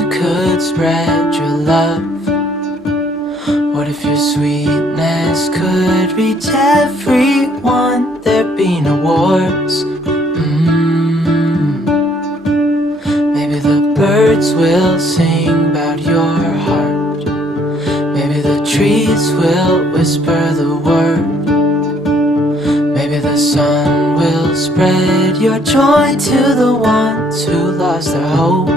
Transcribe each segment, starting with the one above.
wind could spread your love? What if your sweetness could reach everyone? There'd be no wars. Maybe the birds will sing about your heart. Maybe the trees will whisper the word. Maybe the sun will spread your joy to the ones who lost their hope.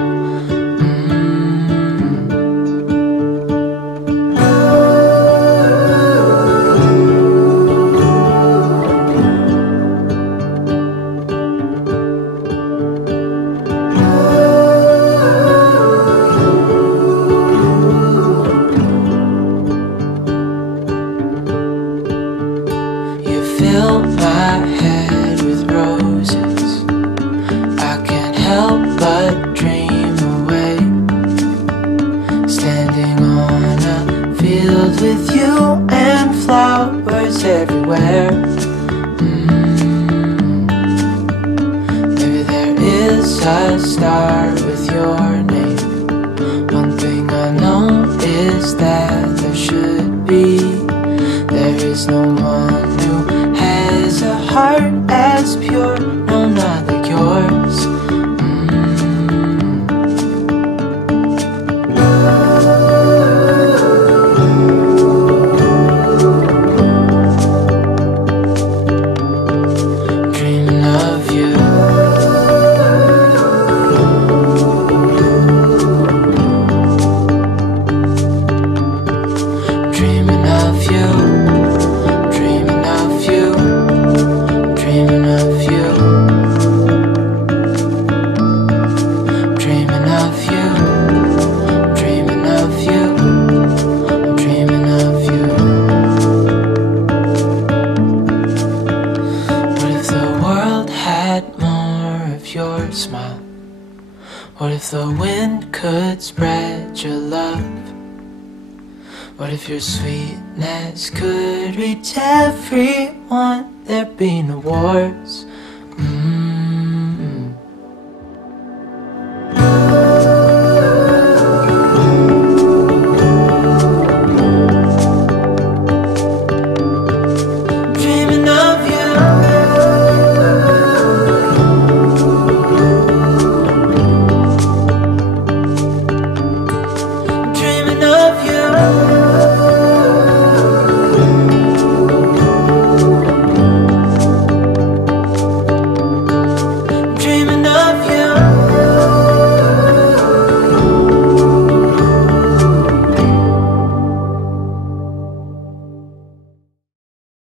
Fill my head with roses. I can't help but dream away, standing on a field with you and flowers everywhere. Maybe there is a star with your name. One thing I know is that there should be. There is no one who has a heart as pure, no, not like yours. Dreaming of you. Dreaming of you. Your smile. What if the wind could spread your love? What if your sweetness could reach everyone? There'd be no wars.